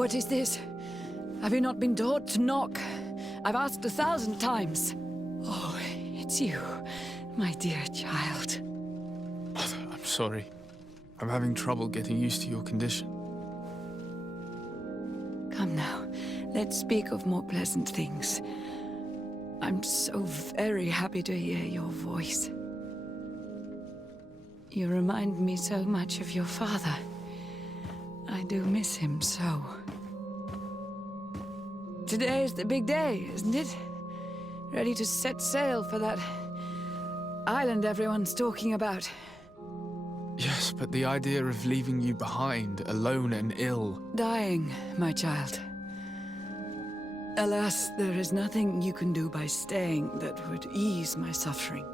What is this? Have you not been taught to knock? I've asked 1,000 times. Oh, it's you, my dear child. Mother, I'm sorry. I'm having trouble getting used to your condition. Come now, let's speak of more pleasant things. I'm so very happy to hear your voice. You remind me so much of your father. I do miss him so. Today is the big day, isn't it? Ready to set sail for that island everyone's talking about. Yes, but the idea of leaving you behind, alone and ill... Dying, my child. Alas, there is nothing you can do by staying that would ease my suffering.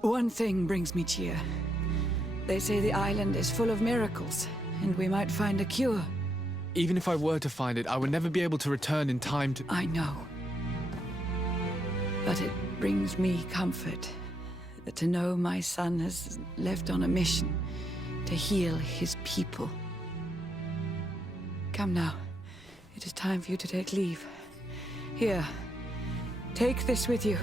One thing brings me cheer. They say the island is full of miracles, and we might find a cure. Even if I were to find it, I would never be able to return in time to... I know. But it brings me comfort to know my son has left on a mission to heal his people. Come now. It is time for you to take leave. Here, take this with you.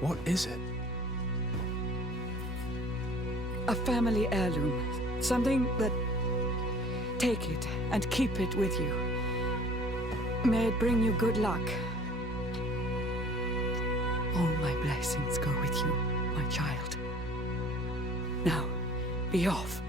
What is it? A family heirloom. Something that... Take it and keep it with you. May it bring you good luck. All my blessings go with you, my child. Now, be off.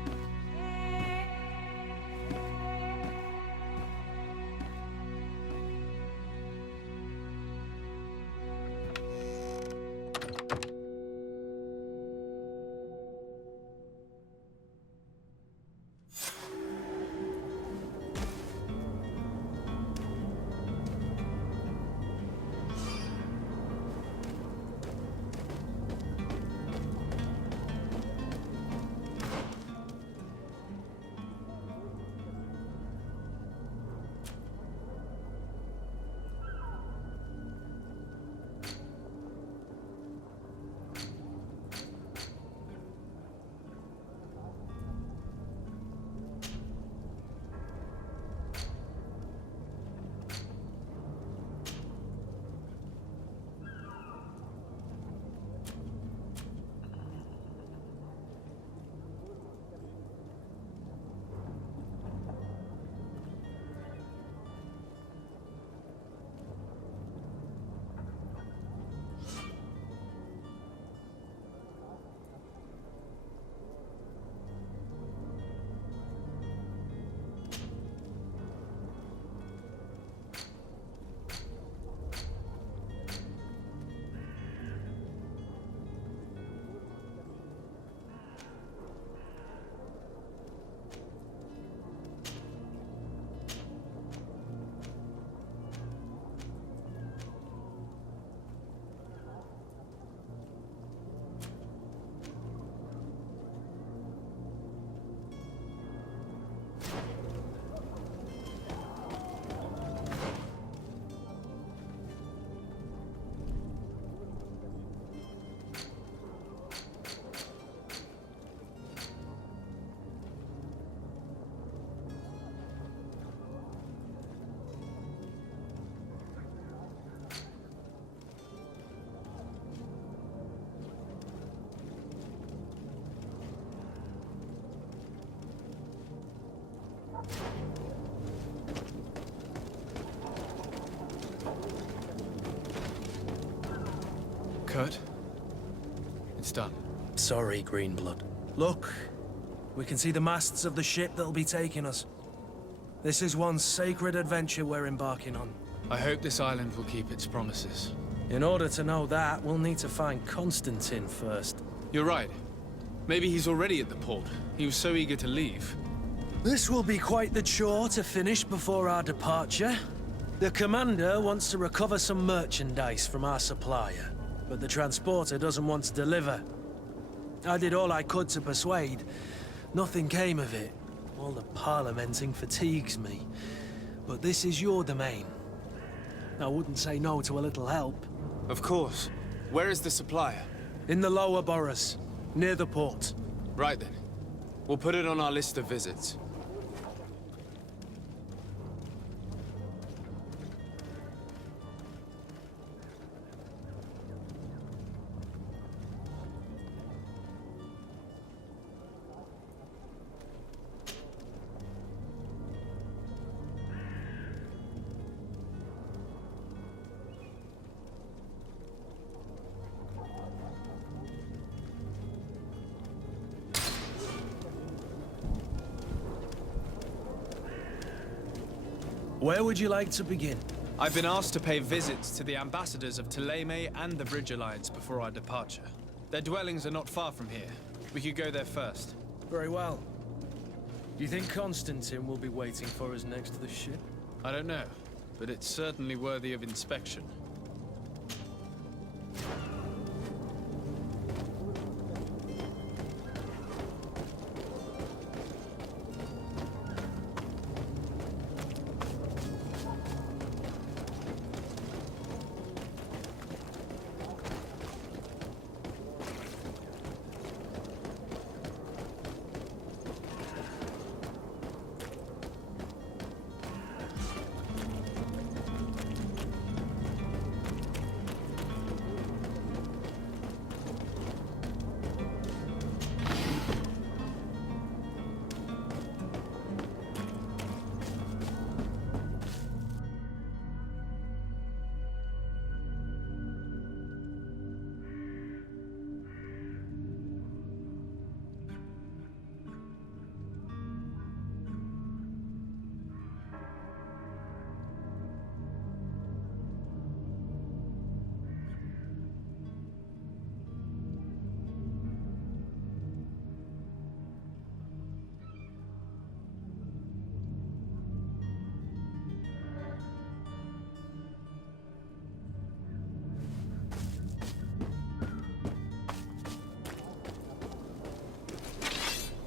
Kurt? It's done. Sorry, Greenblood. Look, we can see the masts of the ship that'll be taking us. This is one sacred adventure we're embarking on. I hope this island will keep its promises. In order to know that, we'll need to find Constantine first. You're right. Maybe he's already at the port. He was so eager to leave. This will be quite the chore to finish before our departure. The commander wants to recover some merchandise from our supplier, but the transporter doesn't want to deliver. I did all I could to persuade. Nothing came of it. All the parliamenting fatigues me. But this is your domain. I wouldn't say no to a little help. Of course. Where is the supplier? In the lower boroughs, near the port. Right then. We'll put it on our list of visits. Where would you like to begin? I've been asked to pay visits to the ambassadors of Ptolemy and the Bridge Alliance before our departure. Their dwellings are not far from here. We could go there first. Very well. Do you think Constantine will be waiting for us next to the ship? I don't know, but it's certainly worthy of inspection.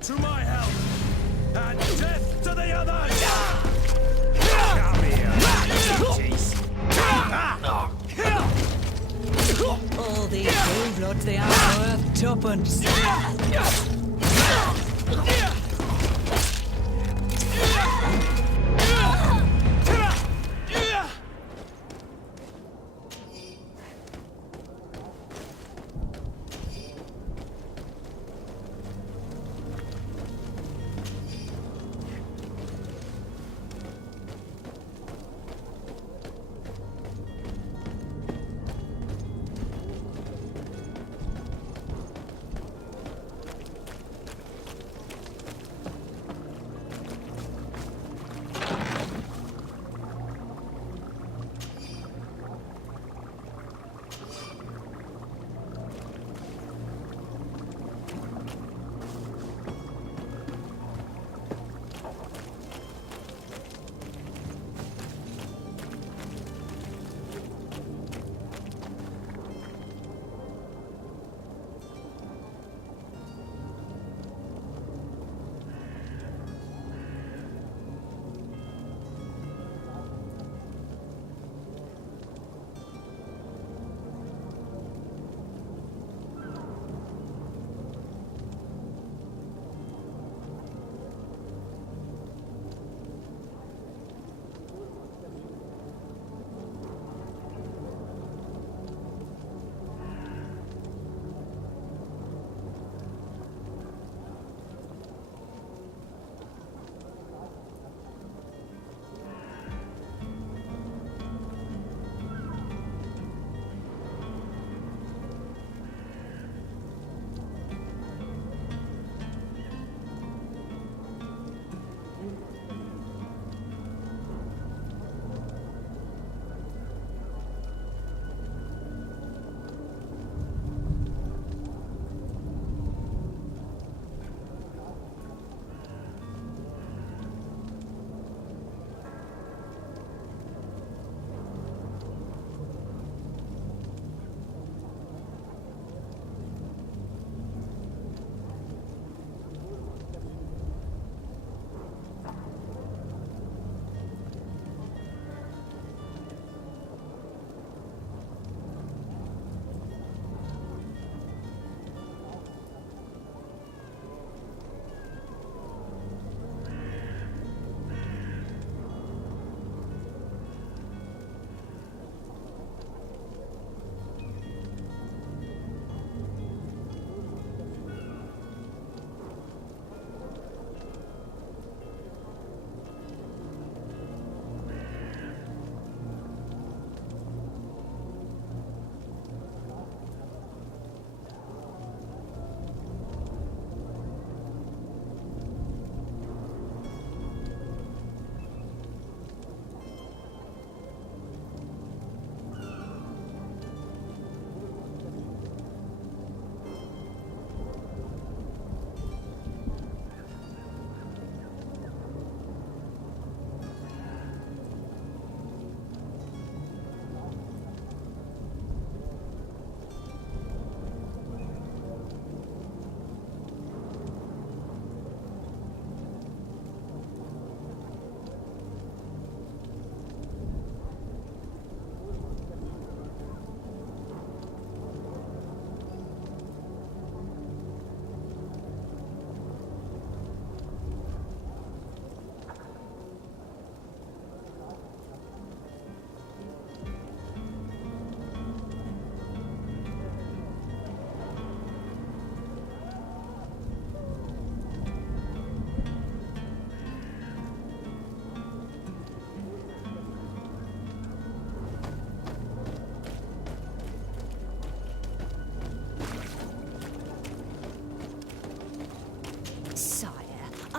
To my help! And death to the others! All these bloods, they are worth tuppence.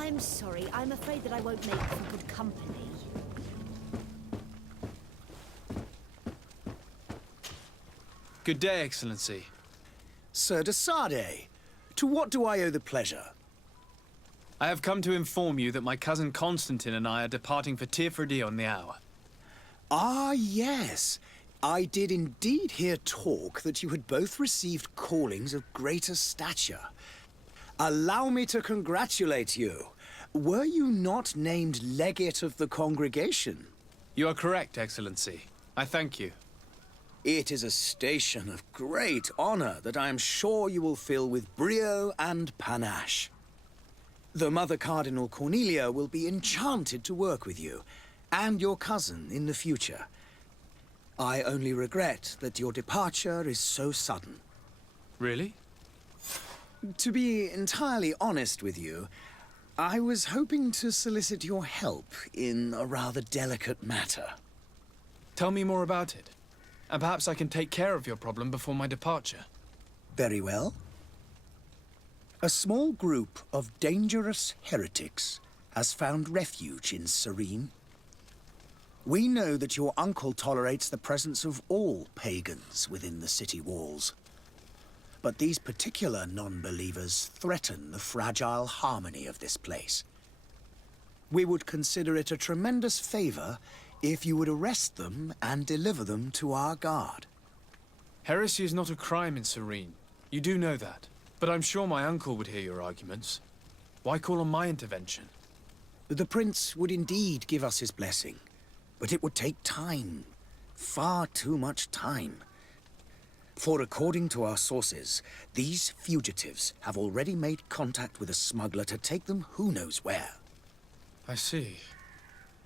I'm sorry. I'm afraid that I won't make for good company. Good day, Excellency. Sir de Sardet, to what do I owe the pleasure? I have come to inform you that my cousin Constantine and I are departing for Tirfredi on the hour. Ah, yes. I did indeed hear talk that you had both received callings of greater stature. Allow me to congratulate you. Were you not named legate of the congregation? You are correct, Excellency. I thank you. It is a station of great honor that I am sure you will fill with brio and panache. The Mother Cardinal Cornelia will be enchanted to work with you, and your cousin in the future. I only regret that your departure is so sudden. Really? To be entirely honest with you, I was hoping to solicit your help in a rather delicate matter. Tell me more about it. And perhaps I can take care of your problem before my departure. Very well. A small group of dangerous heretics has found refuge in Serene. We know that your uncle tolerates the presence of all pagans within the city walls. But these particular non-believers threaten the fragile harmony of this place. We would consider it a tremendous favor if you would arrest them and deliver them to our guard. Heresy is not a crime in Serene. You do know that. But I'm sure my uncle would hear your arguments. Why call on my intervention? The prince would indeed give us his blessing, but it would take time. Far too much time. For according to our sources, these fugitives have already made contact with a smuggler to take them who knows where. I see.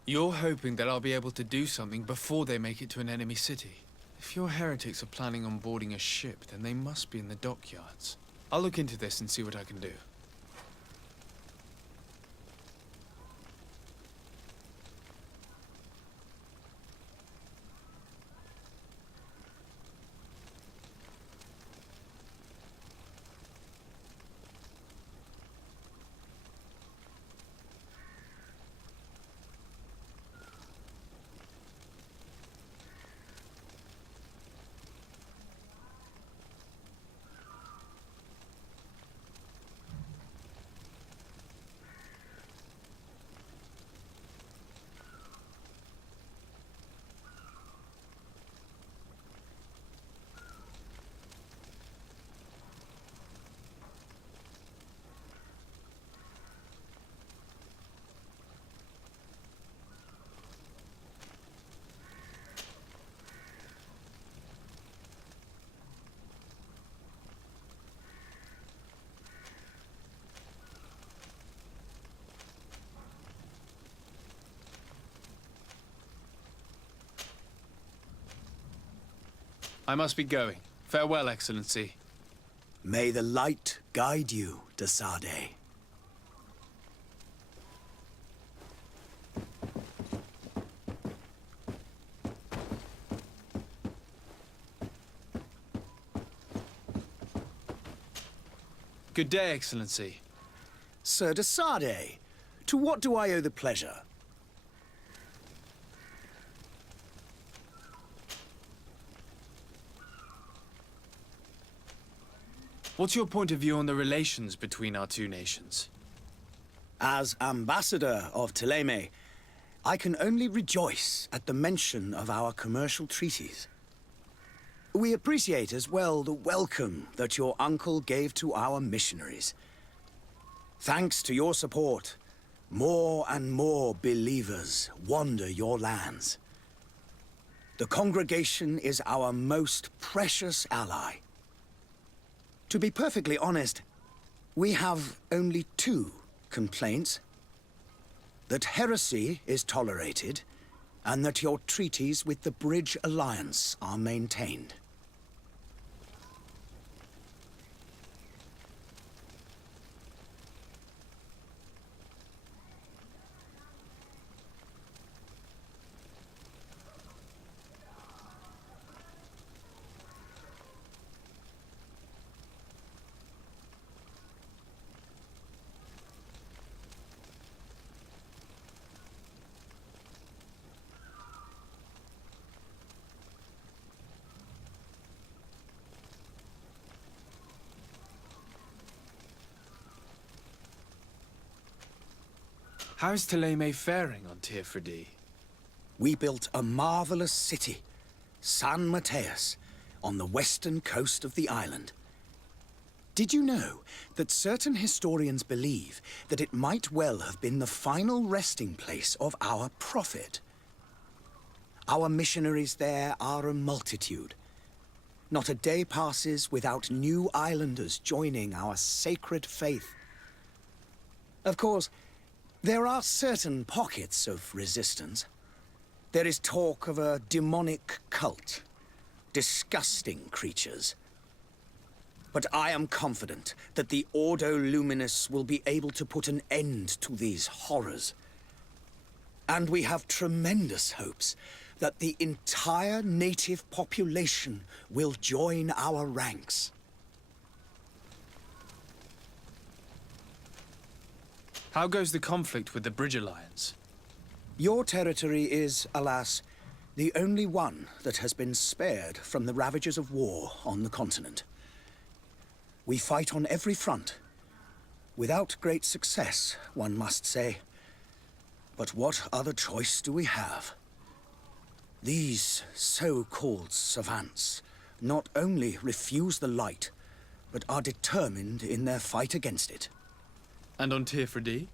You're hoping that I'll be able to do something before they make it to an enemy city. If your heretics are planning on boarding a ship, then they must be in the dockyards. I'll look into this and see what I can do. I must be going. Farewell, Excellency. May the light guide you, de Sardet. Good day, Excellency. Sir de Sardet, to what do I owe the pleasure? What's your point of view on the relations between our two nations? As ambassador of Thélème, I can only rejoice at the mention of our commercial treaties. We appreciate as well the welcome that your uncle gave to our missionaries. Thanks to your support, more and more believers wander your lands. The congregation is our most precious ally. To be perfectly honest, we have only two complaints. That heresy is tolerated, and that your treaties with the Bridge Alliance are maintained. How's Thélème faring on Tirfredi? We built a marvelous city, San Mateus, on the western coast of the island. Did you know that certain historians believe that it might well have been the final resting place of our prophet? Our missionaries there are a multitude. Not a day passes without new islanders joining our sacred faith. Of course, there are certain pockets of resistance. There is talk of a demonic cult. Disgusting creatures. But I am confident that the Ordo Luminous will be able to put an end to these horrors. And we have tremendous hopes that the entire native population will join our ranks. How goes the conflict with the Bridge Alliance? Your territory is, alas, the only one that has been spared from the ravages of war on the continent. We fight on every front. Without great success, one must say. But what other choice do we have? These so-called savants not only refuse the light, but are determined in their fight against it. And on Tirfredi?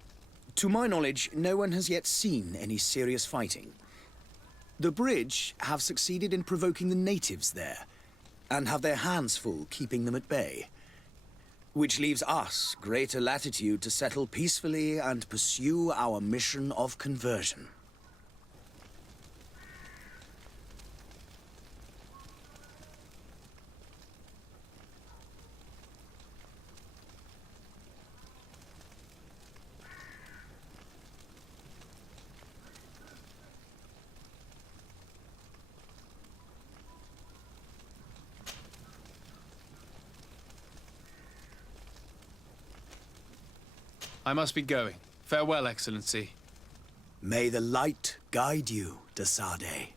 To my knowledge, no one has yet seen any serious fighting. The Bridge have succeeded in provoking the natives there, and have their hands full keeping them at bay. Which leaves us greater latitude to settle peacefully and pursue our mission of conversion. I must be going. Farewell, Excellency. May the light guide you, de Sade.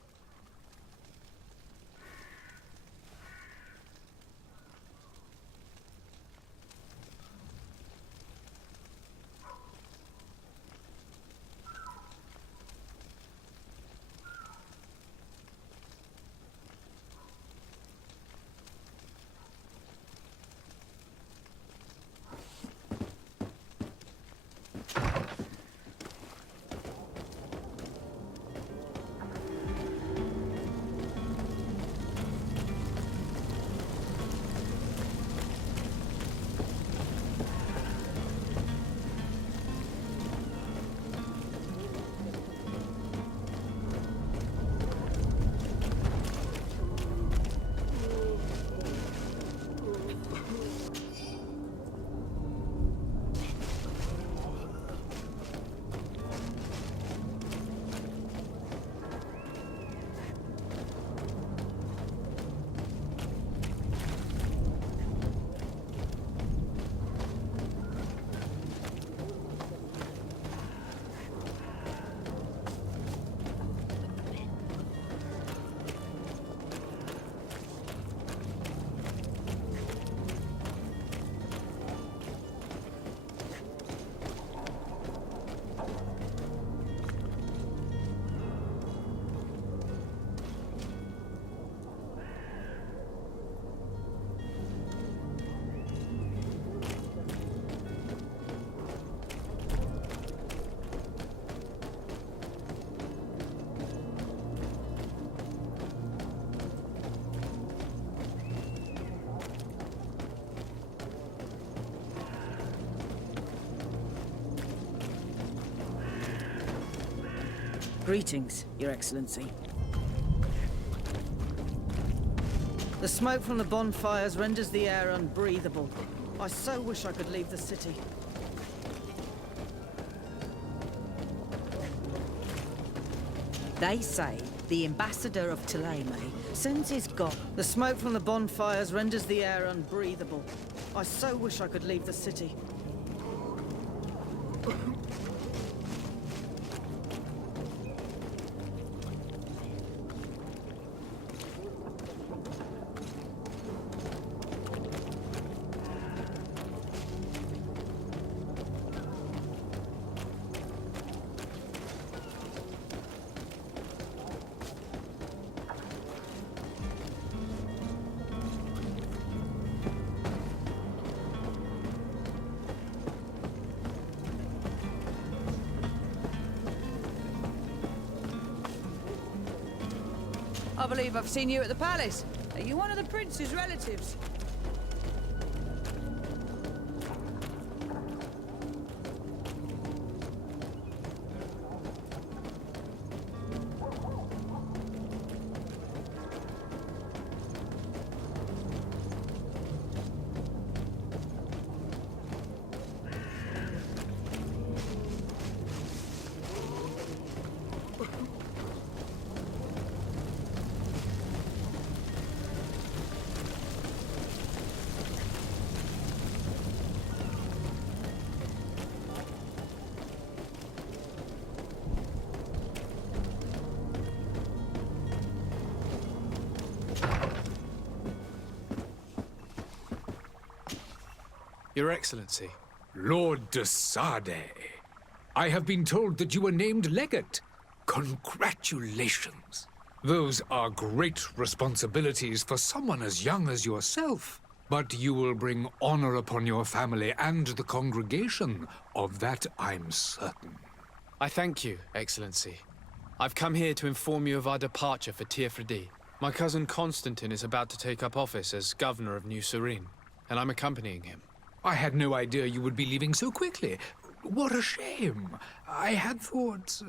Greetings, Your Excellency. The smoke from the bonfires renders the air unbreathable. I so wish I could leave the city. They say the ambassador of Thélème sends his god. The smoke from the bonfires renders the air unbreathable. I so wish I could leave the city. I believe I've seen you at the palace. Are you one of the prince's relatives? Your Excellency. Lord de Sade, I have been told that you were named legate. Congratulations. Those are great responsibilities for someone as young as yourself. But you will bring honor upon your family and the congregation. Of that I'm certain. I thank you, Excellency. I've come here to inform you of our departure for Tirfredi. My cousin Constantine is about to take up office as governor of New Serene, and I'm accompanying him. I had no idea you would be leaving so quickly. What a shame. I had thought...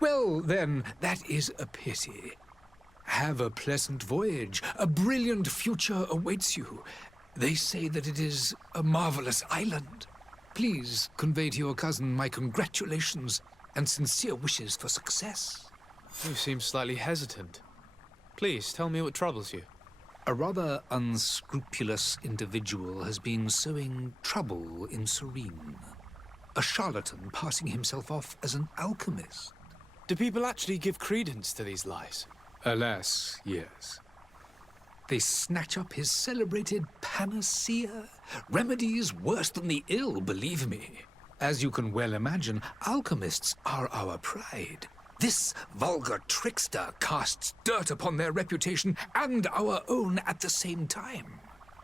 Well, then, that is a pity. Have a pleasant voyage. A brilliant future awaits you. They say that it is a marvelous island. Please convey to your cousin my congratulations and sincere wishes for success. You seem slightly hesitant. Please, tell me what troubles you. A rather unscrupulous individual has been sowing trouble in Serene. A charlatan passing himself off as an alchemist. Do people actually give credence to these lies? Alas, yes. They snatch up his celebrated panacea. Remedies worse than the ill, believe me. As you can well imagine, alchemists are our pride. This vulgar trickster casts dirt upon their reputation and our own at the same time.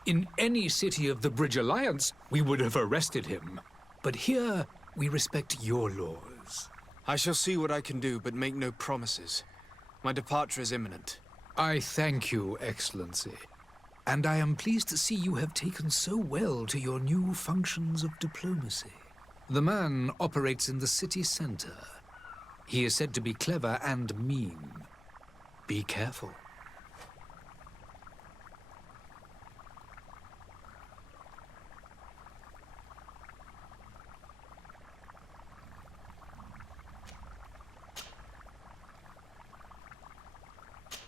In any city of the Bridge Alliance, we would have arrested him. But here, we respect your laws. I shall see what I can do, but make no promises. My departure is imminent. I thank you, Excellency. And I am pleased to see you have taken so well to your new functions of diplomacy. The man operates in the city center. He is said to be clever and mean. Be careful.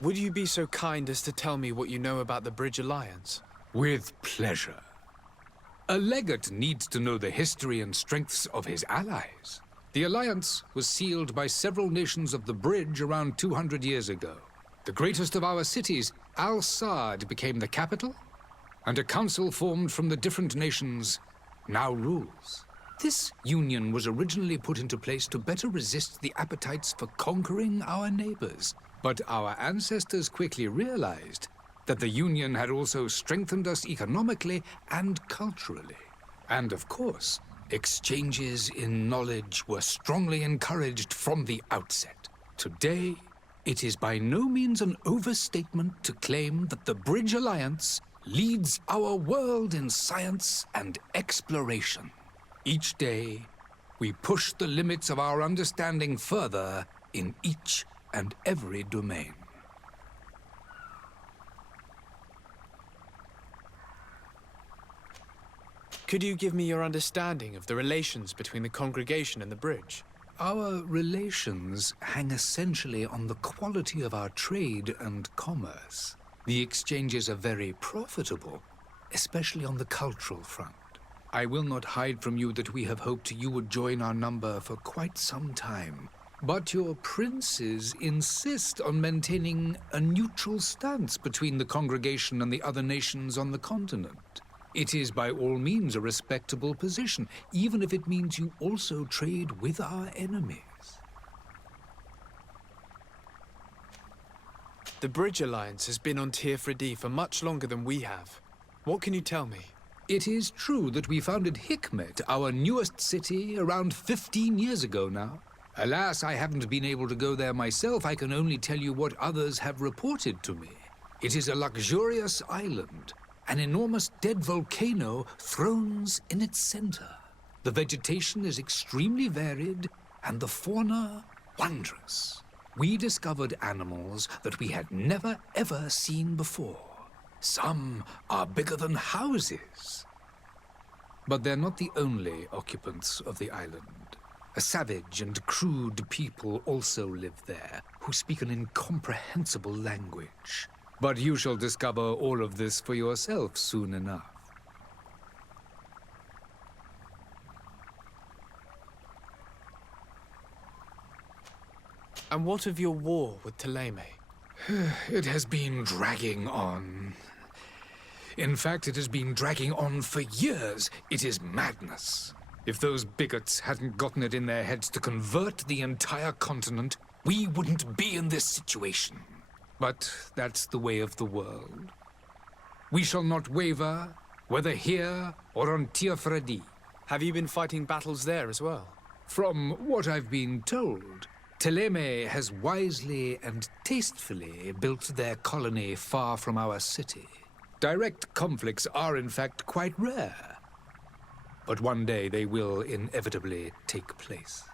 Would you be so kind as to tell me what you know about the Bridge Alliance? With pleasure. A legate needs to know the history and strengths of his allies. The alliance was sealed by several nations of the Bridge around 200 years ago. The greatest of our cities, Al-Saad, became the capital, and a council formed from the different nations now rules. This union was originally put into place to better resist the appetites for conquering our neighbors. But our ancestors quickly realized that the union had also strengthened us economically and culturally. And of course, exchanges in knowledge were strongly encouraged from the outset. Today, it is by no means an overstatement to claim that the Bridge Alliance leads our world in science and exploration. Each day, we push the limits of our understanding further in each and every domain. Could you give me your understanding of the relations between the congregation and the bridge? Our relations hang essentially on the quality of our trade and commerce. The exchanges are very profitable, especially on the cultural front. I will not hide from you that we have hoped you would join our number for quite some time. But your princes insist on maintaining a neutral stance between the congregation and the other nations on the continent. It is by all means a respectable position, even if it means you also trade with our enemies. The Bridge Alliance has been on Tirfredi for much longer than we have. What can you tell me? It is true that we founded Hikmet, our newest city, around 15 years ago now. Alas, I haven't been able to go there myself. I can only tell you what others have reported to me. It is a luxurious island. An enormous dead volcano thrones in its center. The vegetation is extremely varied, and the fauna wondrous. We discovered animals that we had never ever seen before. Some are bigger than houses. But they're not the only occupants of the island. A savage and crude people also live there, who speak an incomprehensible language. But you shall discover all of this for yourself soon enough. And what of your war with Thélème? It has been dragging on. In fact, it has been dragging on for years. It is madness. If those bigots hadn't gotten it in their heads to convert the entire continent, we wouldn't be in this situation. But that's the way of the world. We shall not waver, whether here or on Tiafredi. Have you been fighting battles there as well? From what I've been told, Thélème has wisely and tastefully built their colony far from our city. Direct conflicts are in fact quite rare. But one day they will inevitably take place.